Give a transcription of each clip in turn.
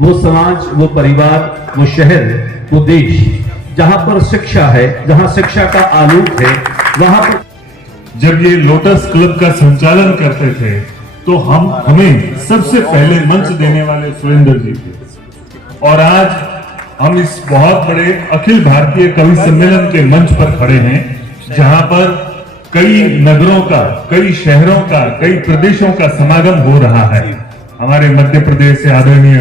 वो समाज, वो परिवार, वो शहर, वो देश जहां पर शिक्षा है, जहां शिक्षा का आलोक है, वहां पर जब ये लोटस क्लब का संचालन करते थे तो हमें सबसे पहले मंच देने वाले सुरेंद्र जी थे और आज हम इस बहुत बड़े अखिल भारतीय कवि सम्मेलन के मंच पर खड़े हैं जहां पर कई नगरों का, कई शहरों का, कई प्रदेशों का समागम हो रहा है। हमारे मध्य प्रदेश से आदरणीय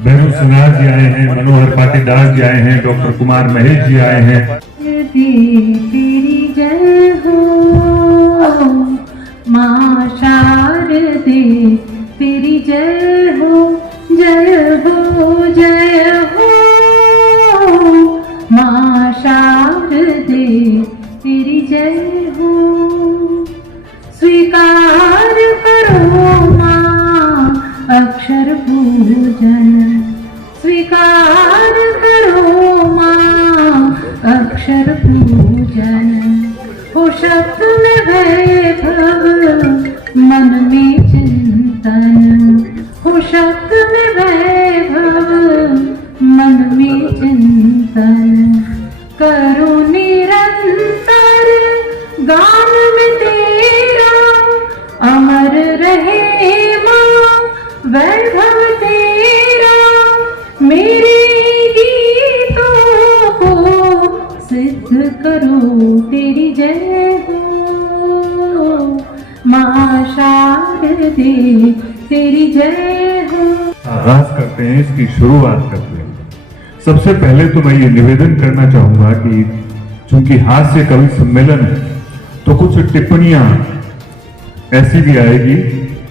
भैरू सिन्हा जी आए हैं, मनोहर पाटीदार जी आए हैं, डॉक्टर कुमार महेश जी आए हैं। तेरी जय हो मां शारदे, तेरी जय हो, जय हो, जय हो मां शारदे, तेरी जय हो। स्वीकार करो मां अक्षर पूजन, स्वीकार करो मां अक्षर पूजन। हो शब्द में वैभव, मन में चिंतन, हो शब्द में वैभव, मन में चिंतन। करो निरंतर गान में तेरा, अमर रहे मां वैभव तेरा। मेरे गीतों को सिद्ध करो, तेरी जय हो मां शारदे, तेरी जय हो। आगाज करते हैं, इसकी शुरुआत करते हैं। सबसे पहले तो मैं ये निवेदन करना चाहूंगा कि चूंकि हास्य कवि सम्मेलन है तो कुछ टिप्पणियां ऐसी भी आएगी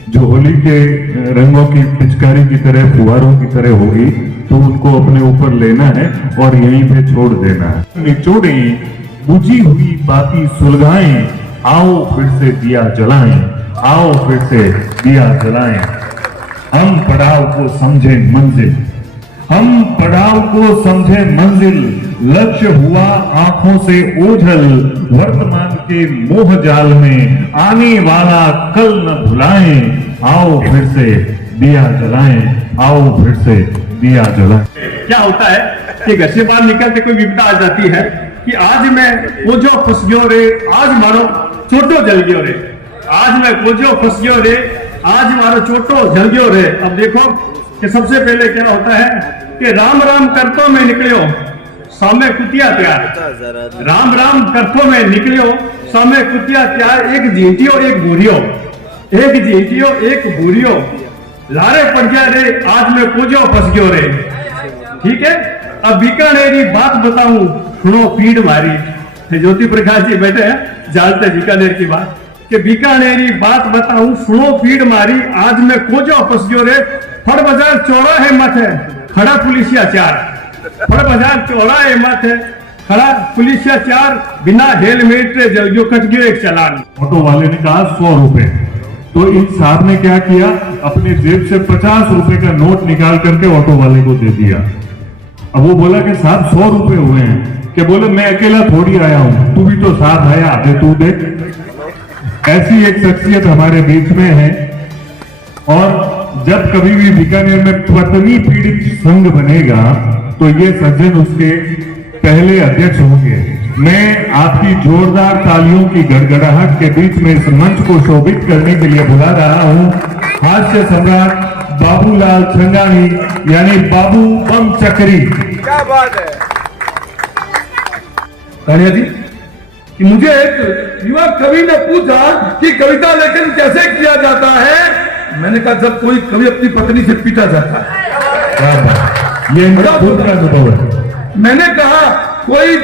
जो होली के रंगों की पिचकारी की तरह, फुहारों की तरह होगी, तो उनको अपने ऊपर लेना है और यहीं पे छोड़ देना है। निचोड़ें बुझी हुई बाती सुलगाएं, आओ फिर से दिया जलाएं, आओ फिर से दिया जलाएं। हम पड़ाव को समझे मंजिल, हम पड़ाव को समझे मंजिल, लक्ष्य हुआ आंखों से ओझल, वर्तमान के मोह जाल में आने वाला कल न भुलाएं, आओ फिर से दिया जलाएं, आओ फिर से दिया जलाएं। क्या होता है कि घर से बाहर निकलते कोई विपदा आ जाती है कि आज मैं कोजो फंस गयो रे, आज मारो चोटो जल गयो रे, आज मैं कोजो फंस गयो रे, आज मारो चोटो जल गयो रे। अब देखो कि सबसे पहले क्या होता है कि राम राम करतो में निकलियो, सामे कुतिया त्यार। राम राम करतो में निकलियो, सामे कुतिया त्यार। एक जींटियो एक भूरियो, एक जींटियो एक भूरियो, लारे पड़ गया रे, आज मैं कोजो फंस गयो रे। ठीक है, अब बीकानेरी बात बताऊं, सुनो पीड़ मारी। ज्योति प्रकाश जी बैठे हैं, जानते बीकानेर की बात कि बीकानेरी बात बताऊं, सुनो पीड़ मारी, आज मैं कोजो फंस गयो रे। फड़ बाजार चौराहे मत है, खड़ा पुलिसिया चार, फड़ बाजार चौराहे मत है, खड़ा पुलिसिया चार, बिना हेलमेट रे जल गयो, कट गयो एक चालान। ऑटो वाले ने कहा 100 रुपए, तो इन साहब ने क्या किया, अपने जेब से 50 रुपए का नोट निकाल करके ऑटो वाले को दे दिया। अब वो बोला कि साहब 100 रुपए हुए हैं, कि बोले मैं अकेला थोड़ी आया हूं, तू भी तो साथ आया, दे तू दे। ऐसी एक शख्सियत हमारे बीच में है। और जब कभी भी बीकानेर में पत्नी पीड़ित संघ बनेगा तो ये सज्जन उसके पहले अध्यक्ष होंगे। मैं आपकी जोरदार तालियों की गड़गड़ाहट के बीच में इस मंच को शोभित करने के लिए बुला रहा हूं हास्य सम्राट बाबूलाल छंगानी, यानी बाबू बम चक्री। क्या बात है कान्या जी कि मुझे एक युवा कवि ने पूछा कि कविता लेखन कैसे किया जाता है। मैंने कहा जब कोई कवि अपनी पत्नी से पीटा जाता है। ये इनका खुद का अनुभव है। मैंने कहा कोई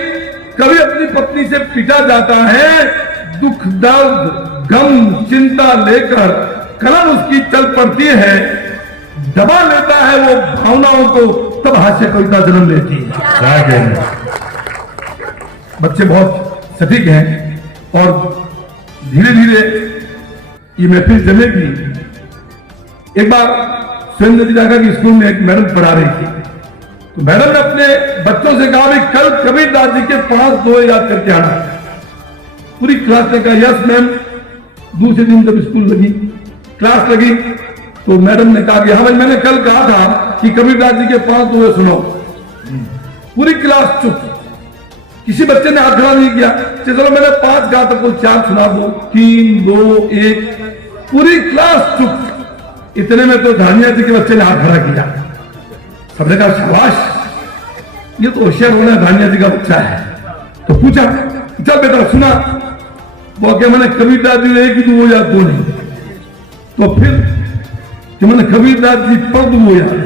कवि अपनी पत्नी से पीटा जाता है, दुख दर्द गम चिंता लेकर कलम उसकी चल पड़ती है, दबा लेता है वो भावनाओं को, तब हास्य कविता जन्म लेती है। बच्चे बहुत सटीक हैं और धीरे धीरे ये महफिल जमेगी। एक बार सुरेंद्र जी जाकर के स्कूल में एक मैडम पढ़ा रही थी, तो मैडम ने अपने बच्चों से कहा कल कबीरदास जी के 5 दोहे याद करके आना। पूरी क्लास ने कहा यस मैम। दूसरे दिन जब स्कूल लगी, क्लास लगी, तो मैडम ने कहा कि हाँ भाई, मैंने कल कहा था कि कबीरदास जी के 5 दोहे सुनो। पूरी क्लास चुप, किसी बच्चे ने हाथ खड़ा नहीं किया। चलो मैंने 5 कहा तो कोई 4 सुना दो, 3, 2, 1, पूरी क्लास चुप। इतने में तो धानिया जी के बच्चे ने हाथ खड़ा किया। सबने कहा शाबाश, ये तो होशियार होना धानिया जी का बच्चा है। तो पूछा, चल बेटा सुना। वो क्या, मैंने कबीरदास जी एक ही दो याद दो नहीं। तो फिर कि मैंने कबीरदास जी पर दो याद।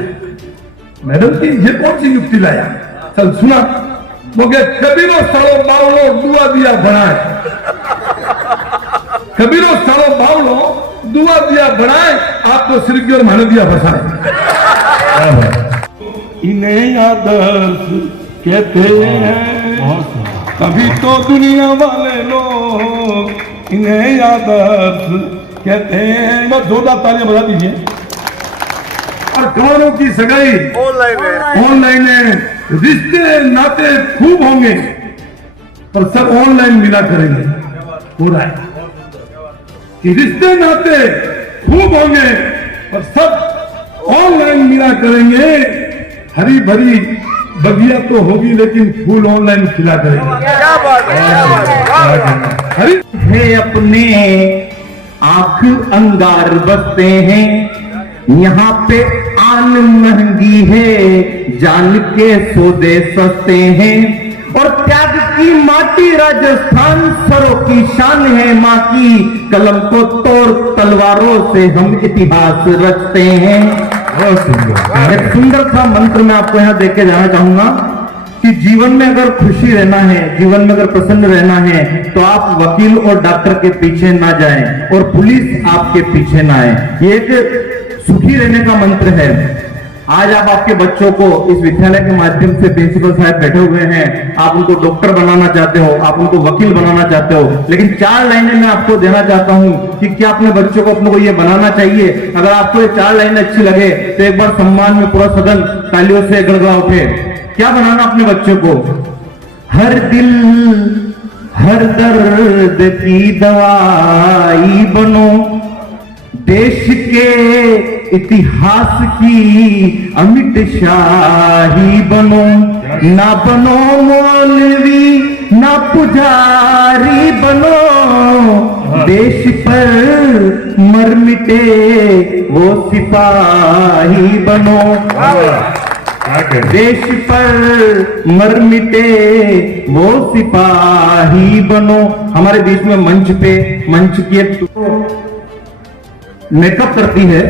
मैडम की ये कौन सी युक्ति लाया? चल सुना। वो क्या, कबीरो सालो बावलो दुआ दिया बनाए, कबीरो सालो बावलो दुआ दिया बनाए, आपको सिर की ओर माने दिया फंसाए। इन्हें आदर्श कहते हैं, कभी तो दुनिया वाले लोग इन्हें आदर्श कहते हैं। बस जोरदार तालियां बजा दीजिए। और खबरों की सगाई ऑनलाइन है, रिश्ते नाते खूब होंगे पर सब ऑनलाइन मिला करेंगे। हो रहा है कि रिश्ते नाते खूब होंगे और सब ऑनलाइन मिला करेंगे। हरी भरी बगिया तो होगी लेकिन फूल ऑनलाइन खिला करेंगे। हरी है अपने आंख अंगार बसते हैं, यहाँ पे आन महंगी है, जान के सौदे सस्ते हैं। और त्याग की माटी राजस्थान सरों की शान है, माँ की कलम को तोड़ तलवारों से हम इतिहास रचते हैं। एक सुंदर सा मंत्र मैं आपको यहाँ देख के जाना चाहूंगा कि जीवन में अगर खुशी रहना है, जीवन में अगर प्रसन्न रहना है, तो आप वकील और डॉक्टर के पीछे ना जाएं और पुलिस आपके पीछे ना आए। ये एक सुखी रहने का मंत्र है। आज आप आपके बच्चों को इस विद्यालय के माध्यम से प्रिंसिपल साहब बैठे हुए हैं, आप उनको डॉक्टर बनाना चाहते हो, आप उनको वकील बनाना चाहते हो, लेकिन 4 लाइनें मैं आपको देना चाहता हूं कि क्या अपने बच्चों को अपने को ये बनाना चाहिए। अगर आपको ये 4 लाइनें अच्छी लगे तो एक बार सम्मान में पूरा सदन तालियों से गड़गड़ा उठे। क्या बनाना अपने बच्चों को? हर दिल हर दर्द की दवाई बनो, देश के इतिहास की अमिट शाही बनो। ना बनो मौलवी ना पुजारी बनो, देश पर मर मिटे वो सिपाही बनो। देश पर मर मिटे वो सिपाही बनो। हमारे देश में मंच की एक मेकअप करती है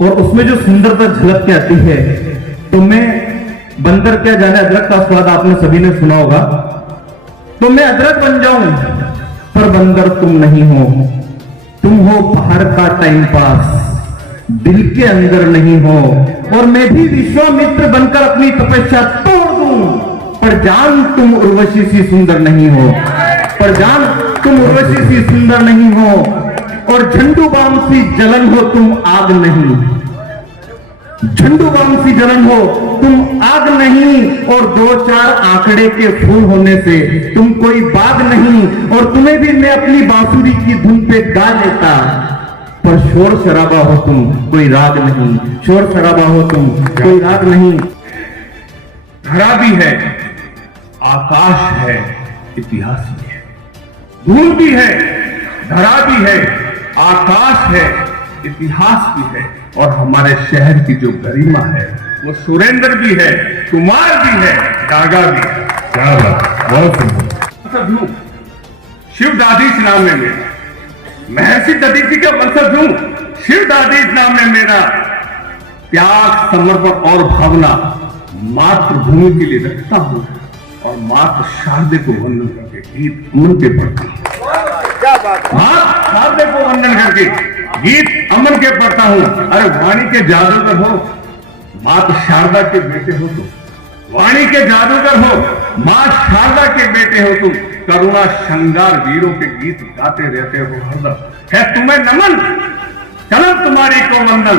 और उसमें जो सुंदरता झलक के आती है, तो मैं बंदर क्या जाने अदरक का स्वाद आपने सभी ने सुना होगा। तो मैं अदरक बन जाऊं पर बंदर तुम नहीं हो, तुम हो बाहर का टाइम पास, दिल के अंदर नहीं हो। और मैं भी विश्वामित्र बनकर अपनी तपस्या तोड़ दूं, पर जान तुम उर्वशी सी सुंदर नहीं हो, पर जान तुम उर्वशी सी सुंदर नहीं हो। और झंडू बाम सी जलन हो तुम आग नहीं, झंडू बाम सी जलन हो तुम आग नहीं। और 2-4 आंकड़े के फूल होने से तुम कोई बाग नहीं। और तुम्हें भी मैं अपनी बांसुरी की धुन पे गा लेता, पर शोर शराबा हो तुम कोई राग नहीं, शोर शराबा हो तुम कोई राग नहीं। धरा भी है, आकाश है, इतिहास भी है। धूल भी है, धरा भी है, आकाश है, इतिहास भी है। और हमारे शहर की जो गरिमा है वो सुरेंद्र भी है, कुमार भी है, दागा भी है। क्या बात, बहुत सुंदर। शिवदादीश नाम है मेरा, महर्षि दधीचि का वंशज हूं। शिवदादीश नाम है मेरा। त्याग, समर्पण और भावना मातृभूमि के लिए रखता हूं और मात्र शारदे को वंदन करके गीत अमन के पढ़ता हूं। मात्र शारदे को वंदन करके गीत अमन के पढ़ता हूं। अरे वाणी के जादूगर हो, मात्र शारदा के बेटे हो तुम, वाणी के जादूगर हो, मां शारदा के बेटे हो तुम। करुणा श्रृंगार वीरों के गीत गाते रहते हो हरदम। है तुम्हें नमन, चलन तुम्हारी को वंदन,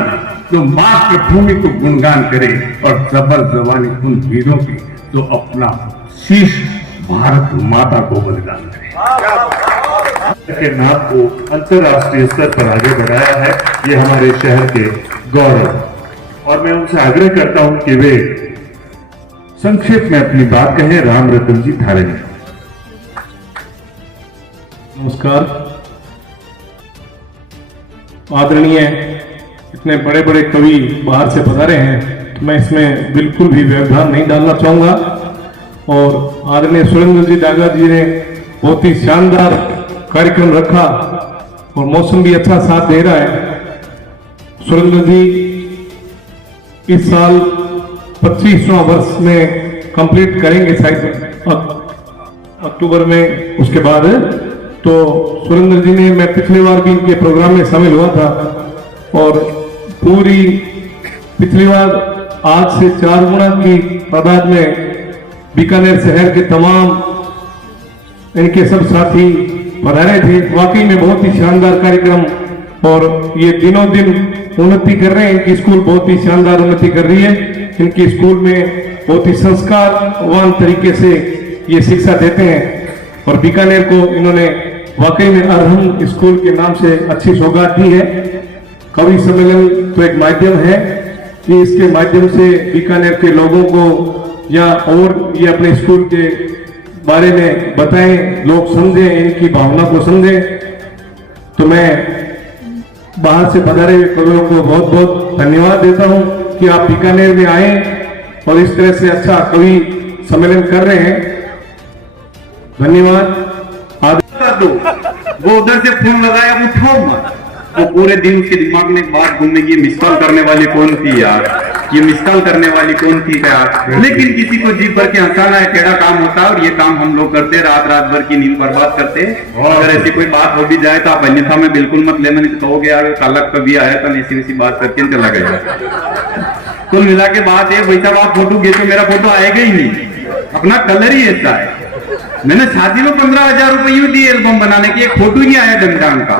जो मातृभूमि को गुणगान करे और जबर जवानी उन वीरों की जो अपना शीश भारत माता को बलिदान करे। के नाम को अंतर्राष्ट्रीय स्तर पर आगे बढ़ाया है। ये हमारे शहर के गौरव। और मैं उनसे आग्रह करता हूं कि वे संक्षेप में अपनी बात कहें। राम रतन जी थारे। नमस्कार। आदरणीय इतने बड़े बड़े कवि बाहर से पधारे हैं तो मैं इसमें बिल्कुल भी व्यवधान नहीं डालना चाहूंगा। और आदरणीय सुरेंद्र जी डागा जी ने बहुत ही शानदार कार्यक्रम रखा और मौसम भी अच्छा साथ दे रहा है। सुरेंद्र जी इस साल 25वां वर्ष में कंप्लीट करेंगे शायद अक्टूबर में। उसके बाद तो सुरेंद्र जी ने, मैं पिछली बार भी इनके प्रोग्राम में शामिल हुआ था और पूरी पिछली बार आज से 4 गुना की तादाद में बीकानेर शहर के तमाम इनके सब साथी पधारे थे। वाकई में बहुत ही शानदार कार्यक्रम और ये दिनों दिन उन्नति कर रहे हैं। इनकी स्कूल बहुत ही शानदार उन्नति कर रही है। इनकी स्कूल में बहुत ही संस्कारवान तरीके से ये शिक्षा देते हैं और बीकानेर को इन्होंने वाकई में अरहम स्कूल के नाम से अच्छी सौगात दी है। कवि सम्मेलन तो एक माध्यम है कि इसके माध्यम से बीकानेर के लोगों को या और ये अपने स्कूल के बारे में बताएं, लोग समझें, इनकी भावना को समझें। तो मैं बाहर से पधारे हुए कवियों को बहुत बहुत धन्यवाद देता हूं कि आप बीकानेर में आए और इस तरह से अच्छा कवि सम्मेलन कर रहे हैं। धन्यवाद। दो वो उधर से फोन लगाया, उठाओ मत। वो पूरे दिन उसके दिमाग में एक बात घूमेगी, मिस कॉल करने वाली कौन थी यार, ये मिस कॉल करने वाली कौन थी यार। लेकिन किसी को जी भर के हंसाना है टेढ़ा काम होता है और ये काम हम लोग करते, रात रात भर की नींद बर्बाद करते। अगर ऐसी कोई बात हो भी जाए तो आप अन्यथा में बिल्कुल मत लेना, नहीं तो कहोगे यार काला कभी आया था ऐसी वैसी बात करके चला गया। कुल मिला के बात है, भाई साहब आप फोटो खींचो, मेरा फोटो आएगा ही नहीं, अपना कलर ही ऐसा है। मैंने शादी में 15,000 रुपये यूं दिए एल्बम बनाने की, एक फोटो ही नहीं आया ढंग का।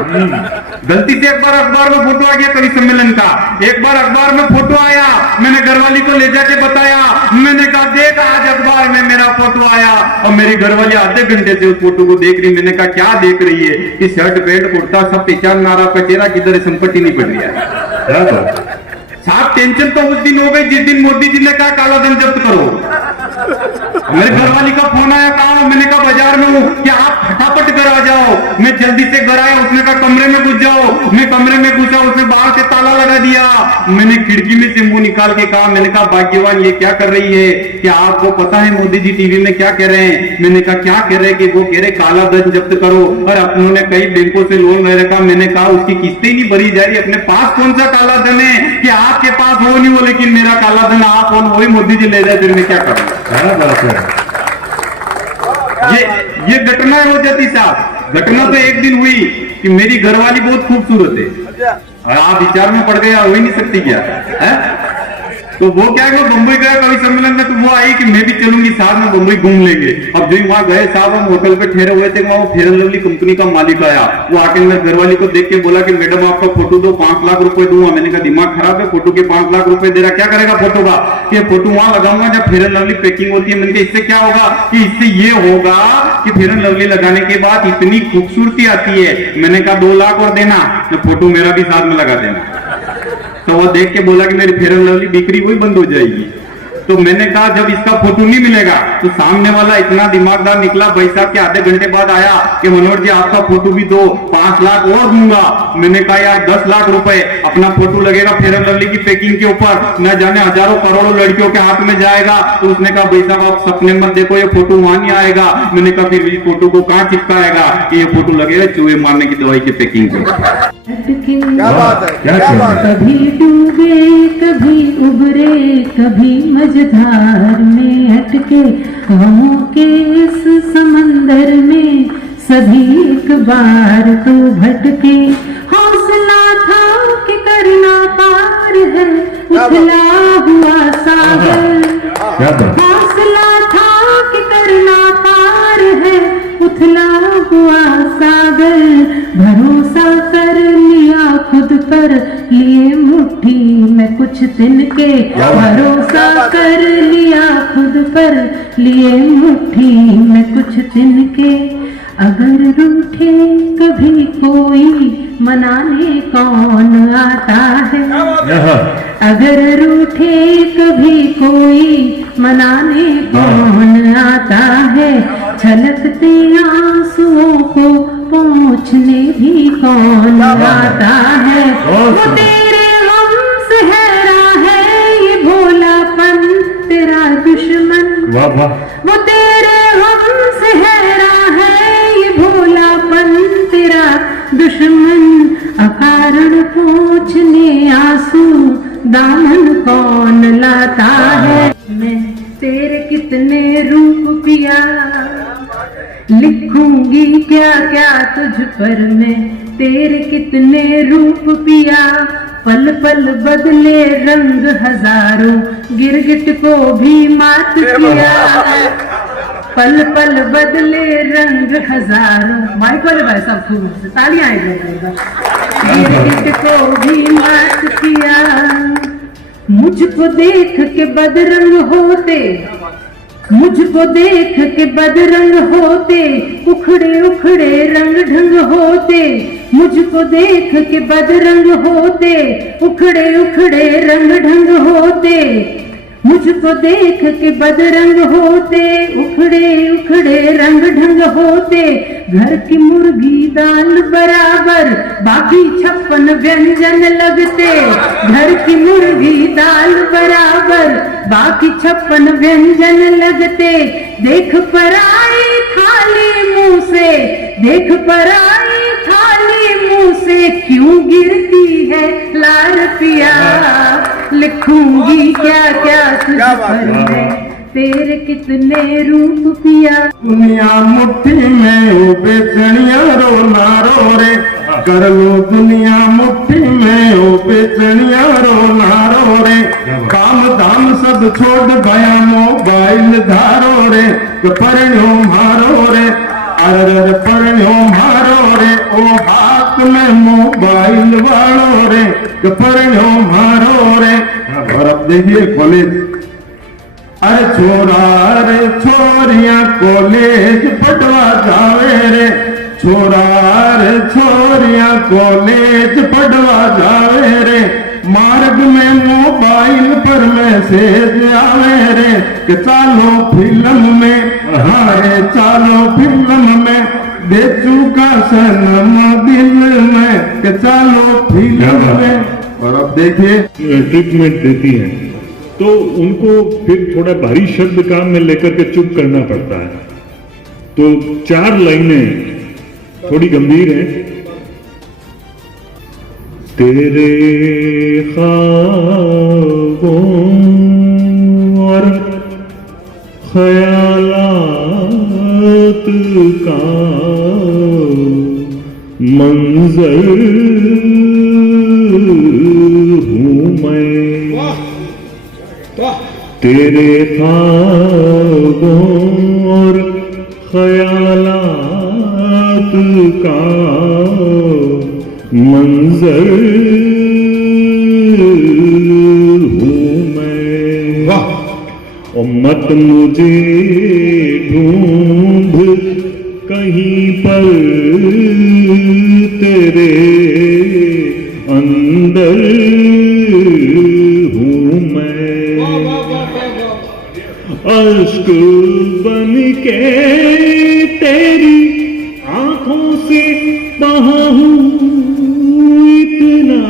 गलती से एक बार अखबार में फोटो आ गया कवि सम्मेलन का, एक बार अखबार में फोटो आया, मैंने घरवाली को ले जाके बताया, मैंने कहा देख आज अखबार में मेरा फोटो आया। और मेरी घरवाली आधे घंटे से उस फोटो को देख रही। मैंने कहा क्या देख रही है कि शर्ट पैंट कुर्ता सब पहचान नारा का चेहरा किधर है, संपत्ति नहीं पड़ रही है साहब। टेंशन तो उस दिन हो गई जिस दिन मोदी जी ने कहा काला धन जब्त करो। मेरे घरवाली का फोन आया, कहा मैंने कहा बाजार में हूँ कि आप फटाफट घर आ जाओ। मैं जल्दी से घर आया, उसने कहा कमरे में घुस जाओ। मैं कमरे में घुसा, उसने बाहर से ताला लगा दिया। मैंने खिड़की में से मुंह निकाल के कहा, मैंने कहा भाग्यवान ये क्या कर रही है, क्या आपको पता है मोदी जी टीवी में क्या कह रहे हैं। मैंने कहा क्या कह रहे हैं, कि वो कह रहे काला धन जब्त करो और उन्होंने कई बैंकों से लोन ले रखा। मैंने कहा उसकी किस्तें ही नहीं भरी जा रही, अपने पास कौन सा काला धन है कि आपके पास हो नहीं हो, लेकिन मेरा काला धन आप हो, वही मोदी जी ले जाए, फिर मैं क्या करूँ। ये घटना हो जाती साहब। घटना तो एक दिन हुई कि मेरी घरवाली बहुत खूबसूरत है और आप विचार में पड़ गए, हो ही नहीं सकती क्या है। तो वो क्या है, वो बम्बई गया कवि सम्मेलन में, तो वो आई कि मैं भी चलूंगी साथ में, बम्बई घूम लेंगे। अब जो वहां गए साहब, हम होटल पे ठहरे हुए थे, वहां वो फेयर एंड लवली कंपनी का मालिक आया। वो आके मेरे घरवाली को देख के बोला कि मैडम आपका फोटो दो, 5 लाख रुपए दूंगा। मैंने कहा दिमाग खराब है, फोटो के 5 लाख रुपए दे रहा, क्या करेगा फोटो का। कि फोटो वहां लगाऊंगा जब फेयर एंड लवली पैकिंग होती है। मैंने कहा इससे क्या होगा, कि इससे ये होगा कि फेयर एंड लवली लगाने के बाद इतनी खूबसूरती आती है। मैंने कहा 2 लाख और देना, तो फोटो मेरा भी साथ में लगा देना। तो वो देख के बोला कि मेरी फेयर एंड लवली बिक्री वही बंद हो जाएगी। तो मैंने कहा जब इसका फोटो नहीं मिलेगा, तो सामने वाला इतना दिमागदार निकला भाई साहब के आधे घंटे बाद आया कि मनोहर जी आपका फोटो भी दो, 5 लाख और दूंगा। मैंने कहा यार 10 लाख रुपए अपना फोटो लगेगा फेयर एंड लवली की पैकिंग के ऊपर, न जाने हजारों करोड़ों लड़कियों के हाथ में जाएगा। तो उसने कहा भाई साहब आप सपने मत देखो, ये फोटो वहां नहीं आएगा। मैंने कहा फिर इस फोटो को कहां चिपकाएगा, कि ये फोटो लगेगा चूहे मारने की दवाई की पैकिंग पे। क्या बात है, क्या बात है। कभी डूबे कभी उबरे कभी मझधार में अटके, गमों के इस समंदर में सभी एक बार तो भटके। हौसला था कि करना पार है उथला हुआ सागर, हौसला था कि करना पार है उथला हुआ सागर। भरोसा कर लिया खुद पर लिए मुट्ठी में कुछ तिनके, भरोसा कर लिया खुद पर लिए मुट्ठी में कुछ तिनके। अगर रूठे कभी कोई मनाने कौन आता है, अगर रूठे कभी कोई मनाने कौन आता है, छलकते आंसुओं को पहुँचने भी कौन आता है। वो तेरे गम से हैरा है ये भोलापन तेरा दुश्मन, वाह वाह, वो तेरे गम से हैरा है ये भोलापन तेरा दुश्मन, अकारण पहुँचने आंसू दामन कौन लाता है। मैं तेरे कितने रूप पिया लिखूंगी क्या क्या तुझ पर, मैं तेरे कितने रूप पिया, पल पल बदले रंग हजारों, गिरगिट को भी मात किया, पल पल बदले रंग हजारों। माइक वाले भाई साहब खूब से तालियां एक गिरगिट को भी मात किया, मुझको देख के बदरंग होते, मुझको देख के बदरंग होते, उखड़े उखड़े रंग ढंग होते, मुझको देख के बदरंग होते, उखड़े उखड़े रंग ढंग होते, मुझको देख के बदरंग होते, उखड़े उखड़े रंग ढंग होते, घर की मुर्गी दाल बराबर बाकी 56 व्यंजन लगते, घर की मुर्गी दाल बराबर बाकी 56 व्यंजन लगते, देख पराई थाली मुंह से, देख पराई थाली मुंह से क्यों गिरती है लार पिया, लिखूंगी क्या क्या तुझ पर मैं तेरे कितने रूप पिया। दुनिया मुट्ठी में ओ बेचनिया रो ना रो रे, कर लो दुनिया मुट्ठी में ओ बेचनिया रो ना रो रे, काम धाम सब छोड़ गया मोबाइल धारो रे, परण्यो मारो रे, अरे परण्यो मारो रे, ओ हाथ में मोबाइल वालो रे, परण्यो मारो रे। और अब देखिए कॉलेज, अरे छोरा रे छोरियां कॉलेज पढ़वा जावे रे, छोरा रे छोरियां कॉलेज पढ़वा जावे रे, मार्ग में मोबाइल पर मैसेज आवे रे, कि चालो फिल्म में, हाय चालो फिल्म में, बेचू का सनम दिल में, कि चालो फिल्म में। और अब देखिए ट्रीटमेंट देती हैं तो उनको फिर थोड़ा भारी शब्द काम में लेकर के चुप करना पड़ता है, तो 4 लाइनें थोड़ी गंभीर हैं। तेरे ख्वाबों और ख्यालात का मंजर हूँ मैं, तेरे ख्वाबों और ख्यालात का मंजर हूँ मैं, और मत मुझे ढूंढ कहीं पर, तेरे अंदर हूँ मैं, अश्क बन के तेरी आंखों से बहा हूँ इतना,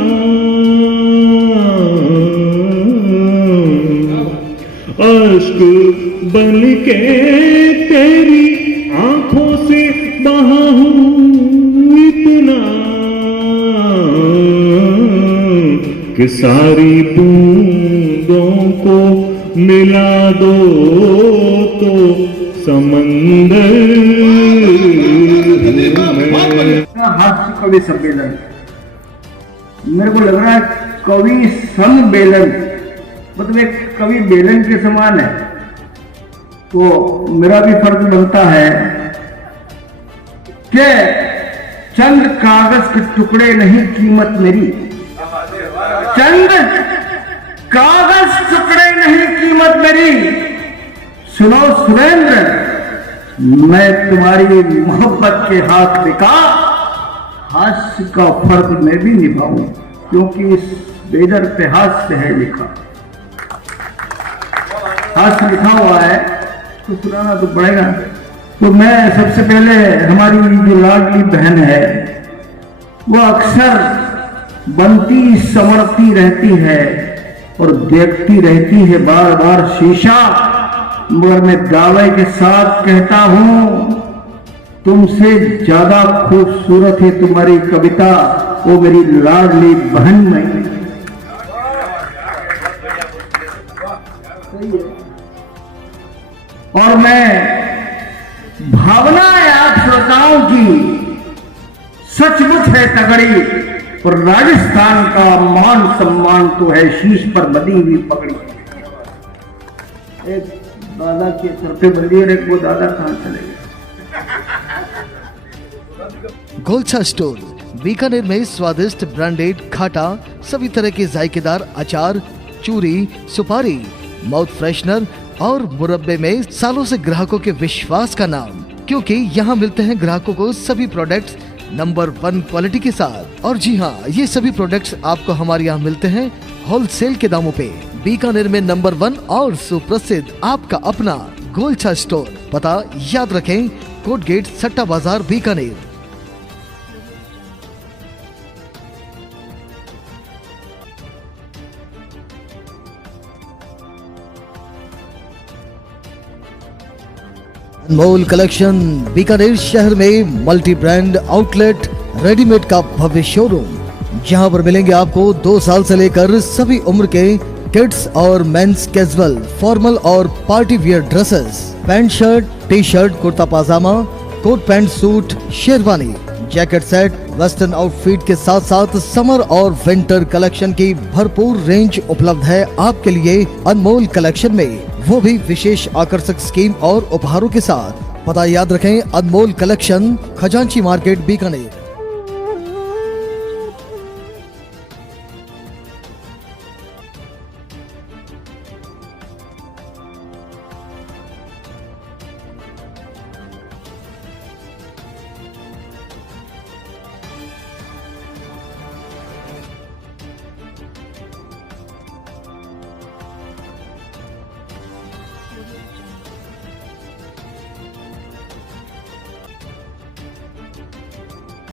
अश्क बन के तेरी आंखों से बहा हूँ इतना, कि सारी बूंदों को मिला दो तो समंदर हास्य कवि सम्मेलन, मेरे को लग रहा है कवि सम्मेलन मतलब एक कवि बेलन के समान है। तो मेरा भी फर्ज बनता है कि चंद कागज के टुकड़े नहीं कीमत मेरी, चंद कागज टुकड़े नहीं कीमत मेरी। सुनो सुरेंद्र, मैं तुम्हारी मोहब्बत के हाथ दिखा हास्य का फर्ज मैं भी निभाऊं, क्योंकि इस बेदर पे हास्य है लिखा। हास्य लिखा हुआ है तो सुनाना तो पड़ेगा। तो मैं सबसे पहले, हमारी जो लाडली बहन है वो अक्सर बनती संवरती रहती है और देखती रहती है बार बार शीशा, मगर मैं दावे के साथ कहता हूं तुमसे ज्यादा खूबसूरत है तुम्हारी कविता, वो मेरी लाडली बहन में। और मैं भावना है आप श्रोताओं की सचमुच है तगड़ी, और राजस्थान का मान सम्मान तो है शीश पर बंधी हुई पगड़ी। एक दादा के सर पे बंधी और एक वो दादा कहां चले गए। गोलछा स्टोर बीकानेर में स्वादिष्ट ब्रांडेड खाटा, सभी तरह के जायकेदार अचार, चूरी, सुपारी, माउथ फ्रेशनर और मुरब्बे में सालों से ग्राहकों के विश्वास का नाम, क्योंकि यहाँ मिलते हैं ग्राहकों को सभी प्रोडक्ट्स नंबर 1 क्वालिटी के साथ। और जी हाँ, ये सभी प्रोडक्ट्स आपको हमारे यहाँ मिलते हैं होलसेल के दामों पे। बीकानेर में नंबर 1 और सुप्रसिद्ध आपका अपना गोलछा स्टोर। पता याद रखें, कोट गेट, सट्टा बाजार, बीकानेर। अनमोल कलेक्शन बीकानेर शहर में मल्टी ब्रांड आउटलेट, रेडीमेड का भव्य शोरूम, जहां पर मिलेंगे आपको 2 साल से लेकर सभी उम्र के किड्स और मेंस कैजुअल, फॉर्मल और party wear dresses, pant shirt, T shirt, kurta pajama, coat pant suit, sherwani, jacket set, western outfit के साथ साथ समर और विंटर कलेक्शन की भरपूर रेंज उपलब्ध है आपके लिए अनमोल कलेक्शन में, वो भी विशेष आकर्षक स्कीम और उपहारों के साथ। पता याद रखें, अनमोल कलेक्शन, खजांची मार्केट, बीकानेर।